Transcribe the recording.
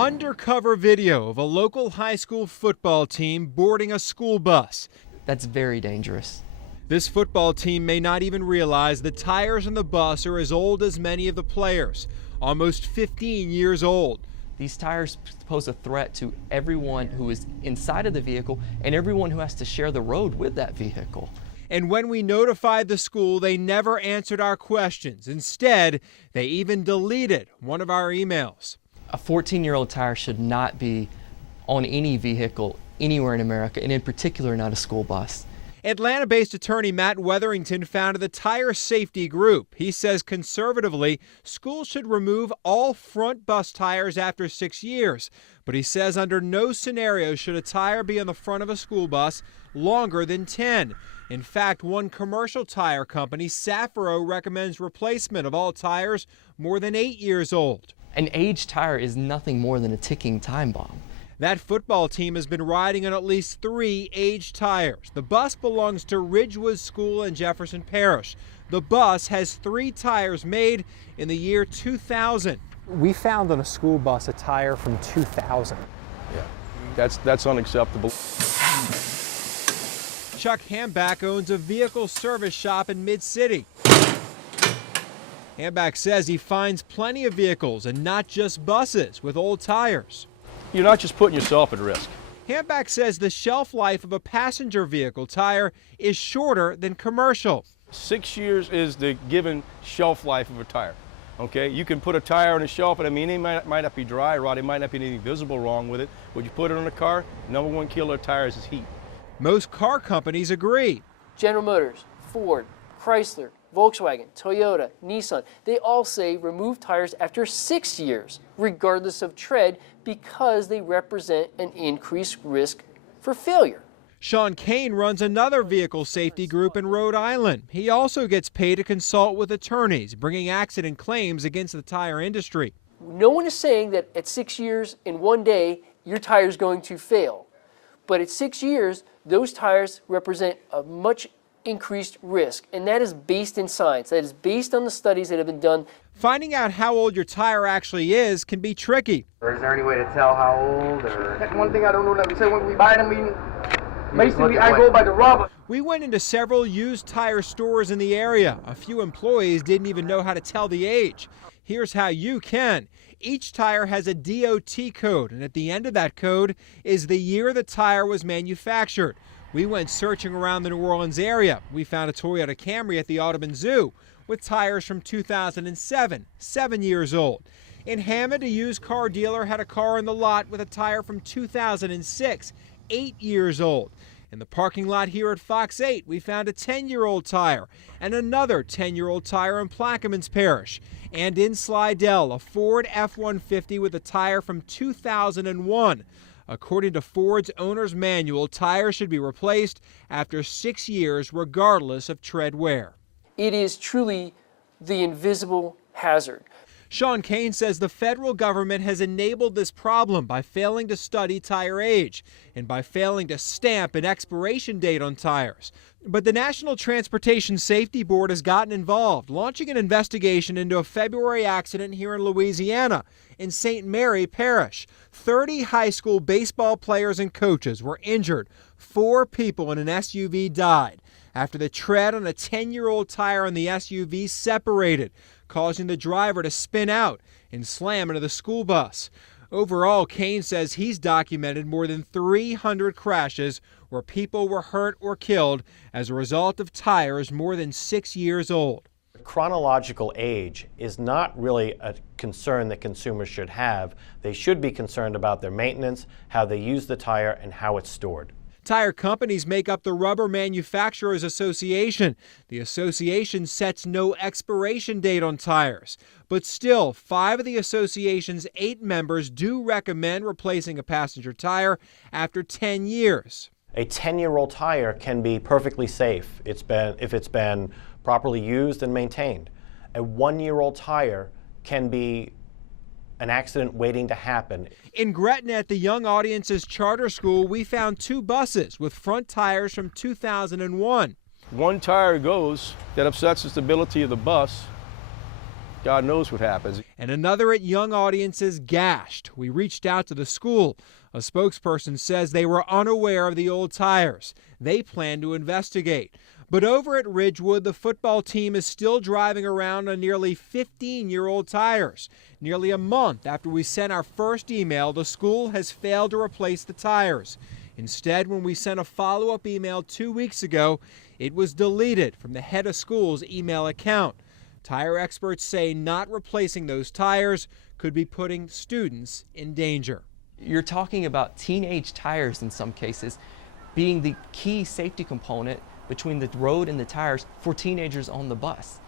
Undercover video of a local high school football team boarding a school bus. That's very dangerous. This football team may not even realize the tires on the bus are as old as many of the players, almost 15 years old. These tires pose a threat to everyone who is inside of the vehicle and everyone who has to share the road with that vehicle. And when we notified the school, they never answered our questions. Instead, they even deleted one of our emails. A 14-year-old tire should not be on any vehicle anywhere in America, and in particular not a school bus. Atlanta-based attorney Matt Weatherington founded the Tire Safety Group. He says conservatively, schools should remove all front bus tires after 6 years. But he says under no scenario should a tire be on the front of a school bus longer than 10. In fact, one commercial tire company, Safaro, recommends replacement of all tires more than 8 years old. An aged tire is nothing more than a ticking time bomb. That football team has been riding on at least 3 aged tires. The bus belongs to Ridgewood School in Jefferson Parish. The bus has 3 tires made in the year 2000. We found on a school bus a tire from 2000. Yeah, that's unacceptable. Chuck Hambach owns a vehicle service shop in Mid-City. Hambach says he finds plenty of vehicles, and not just buses, with old tires. You're not just putting yourself at risk. Hambach says the shelf life of a passenger vehicle tire is shorter than commercial. 6 years is the given shelf life of a tire. Okay, you can put a tire on a shelf, and I mean, it might not be dry, rot, it might not be anything visible wrong with it. When you put it on a car, #1 killer of tires is heat. Most car companies agree. General Motors, Ford, Chrysler, Volkswagen, Toyota, Nissan, they all say remove tires after 6 years, regardless of tread, because they represent an increased risk for failure. Sean Kane runs another vehicle safety group in Rhode Island. He also gets paid to consult with attorneys, bringing accident claims against the tire industry. No one is saying that at 6 years in one day, your tire is going to fail. But at 6 years, those tires represent a much increased risk, and that is based in science. That is based on the studies that have been done. Finding out how old your tire actually is can be tricky. Or is there any way to tell how old? Or that's one thing I don't know. Like we said, when we buy them, basically I go by the rubber. We went into several used tire stores in the area. A few employees didn't even know how to tell the age. Here's how you can. Each tire has a DOT code, and at the end of that code is the year the tire was manufactured. We went searching around the New Orleans area. We found a Toyota Camry at the Audubon Zoo with tires from 2007, 7 years old. In Hammond, a used car dealer had a car in the lot with a tire from 2006, 8 years old. In the parking lot here at Fox 8, we found a 10-year-old tire and another 10-year-old tire in Plaquemines Parish. And in Slidell, a Ford F-150 with a tire from 2001. According to Ford's owner's manual, tires should be replaced after 6 years regardless of tread wear. It is truly the invisible hazard. Sean Kane says the federal government has enabled this problem by failing to study tire age and by failing to stamp an expiration date on tires. But the National Transportation Safety Board has gotten involved, launching an investigation into a February accident here in Louisiana in St. Mary Parish. 30 high school baseball players and coaches were injured. 4 people in an SUV died after the tread on a 10-year-old tire on the SUV separated, causing the driver to spin out and slam into the school bus. Overall, Kane says he's documented more than 300 crashes where people were hurt or killed as a result of tires more than 6 years old. Chronological age is not really a concern that consumers should have. They should be concerned about their maintenance, how they use the tire, and how it's stored. Tire companies make up the Rubber Manufacturers Association. The association sets no expiration date on tires. But still, 5 of the association's 8 members do recommend replacing a passenger tire after 10 years. A 10-year-old tire can be perfectly safe if it's been properly used and maintained. A 1-year-old tire can be an accident waiting to happen. In Gretna at the Young Audience's charter school, we found 2 buses with front tires from 2001. One tire goes, that upsets the stability of the bus, God knows what happens. And another at Young Audiences gashed. We reached out to the school. A spokesperson says they were unaware of the old tires. They plan to investigate. But over at Ridgewood, the football team is still driving around on nearly 15-year-old tires. Nearly a month after we sent our first email, the school has failed to replace the tires. Instead, when we sent a follow-up email 2 weeks ago, it was deleted from the head of school's email account. Tire experts say not replacing those tires could be putting students in danger. You're talking about teenage tires in some cases being the key safety component between the road and the tires for teenagers on the bus.